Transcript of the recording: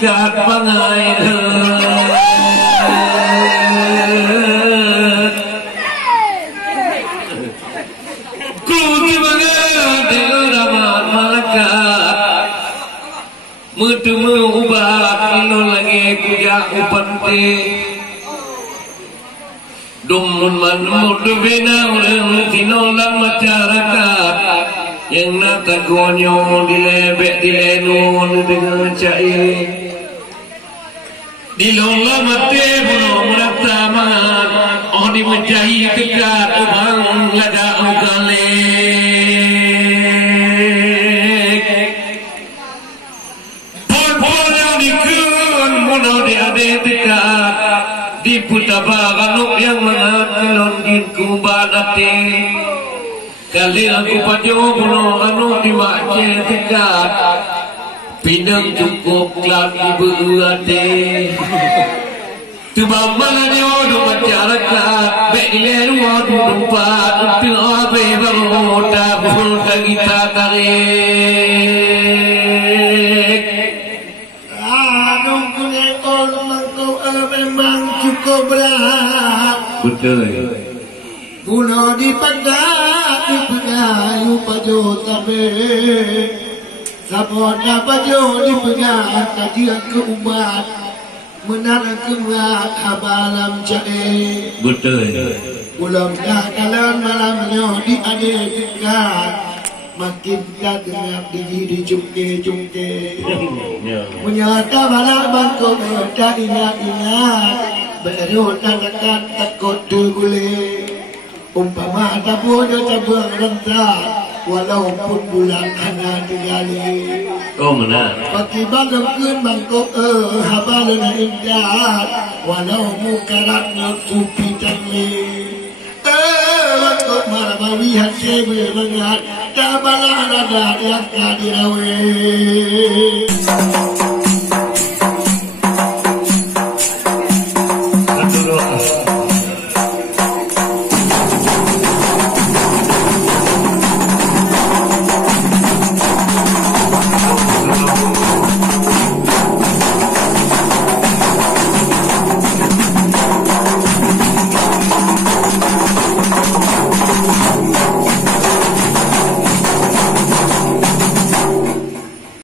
Dekat pangai ku di mana dengan malaikat mutemu ubah kilo lagi kuya upante dumun man mudu bina urang tinolang masyarakat yang nata konyo dilebek dilenu dengan cai dilola mate puno merataman oh di menjahi dekat ubang laga ugalek pon-pon yang dikun puno di ade dekat di putabaganuk yang mengatilon kubadati kali aku pajo puno anu di makce dekat pinang cukup lagi berate tubang malanyo do masyarakat bek dileru do tempat tu abe baru tabul kita tarik anong kunekon mangkau memang cukup berat betul puno di pagat di pengayu pajo tabe Sabona pajo di pengat kajian ke umat menara kemat habalam jae betul ulam dah kalan malamnya di ade dekat makin dah genap di jungke menyata balak bangko tak ingat baru dekat takut tergulai umpama tak punya tabung rendah walaupun bulan hanya digali oh mana bagi balam kun bangkok habalan indah walau mukaratnya supi tangi bangkok marabawi hati berengat tak balah ada yang tak dirawai